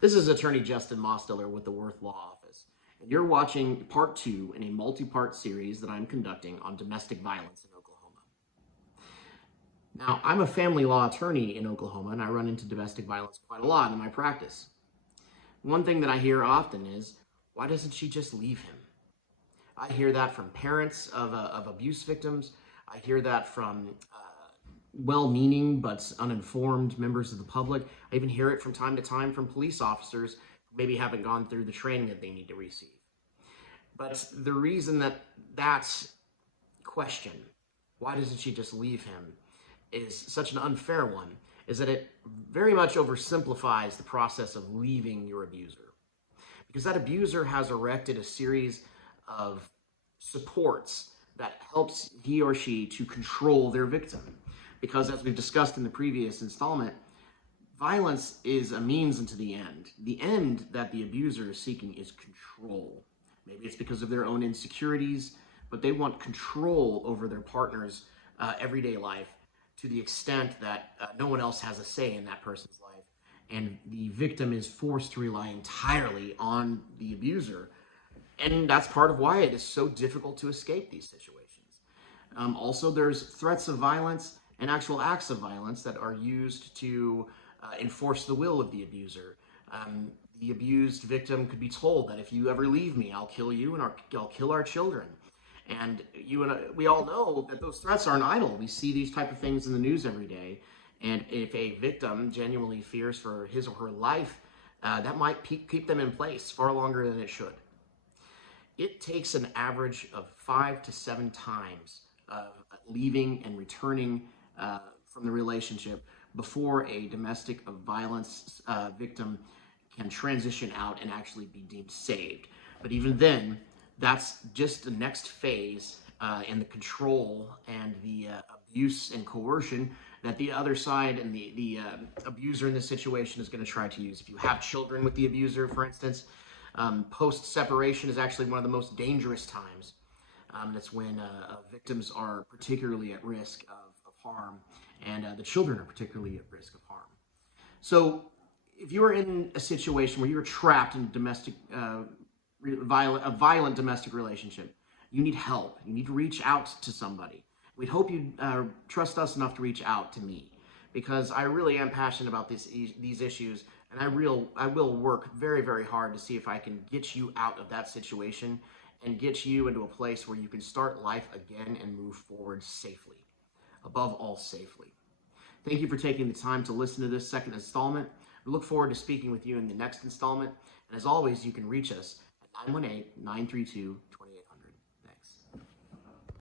This is Attorney Justin Mostiller with the Worth Law Office, and you're watching part two in a multi-part series that I'm conducting on domestic violence in Oklahoma. Now, I'm a family law attorney in Oklahoma, and I run into domestic violence quite a lot in my practice. One thing that I hear often is, why doesn't she just leave him? I hear that from parents of abuse victims. I hear that from well-meaning but uninformed members of the public. I even hear it from time to time from police officers who maybe haven't gone through the training that they need to receive. But the reason that question, why doesn't she just leave him, is such an unfair one, is that it very much oversimplifies the process of leaving your abuser. Because that abuser has erected a series of supports that helps he or she to control their victim. Because as we've discussed in the previous installment, violence is a means into the end. The end that the abuser is seeking is control. Maybe it's because of their own insecurities, but they want control over their partner's everyday life to the extent that no one else has a say in that person's life. And the victim is forced to rely entirely on the abuser. And that's part of why it is so difficult to escape these situations. Also, there's threats of violence and actual acts of violence that are used to enforce the will of the abuser. The abused victim could be told that if you ever leave me, I'll kill you and I'll kill our children. And we all know that those threats aren't idle. We see these type of things in the news every day. And if a victim genuinely fears for his or her life, that might keep them in place far longer than it should. It takes an average of 5 to 7 times of leaving and returning from the relationship before a domestic violence victim can transition out and actually be deemed saved. But even then, that's just the next phase in the control and the abuse and coercion that the other side and the abuser in this situation is going to try to use. If you have children with the abuser, for instance, post-separation is actually one of the most dangerous times. That's when victims are particularly at risk of harm, and the children are particularly at risk of harm. So if you are in a situation where you're trapped in a violent domestic relationship, you need help. You need to reach out to somebody. We'd hope you trust us enough to reach out to me, because I really am passionate about these issues, and I will work very, very hard to see if I can get you out of that situation and get you into a place where you can start life again and move forward safely. Above all, safely. Thank you for taking the time to listen to this second installment. We look forward to speaking with you in the next installment. And as always, you can reach us at 918-932-20.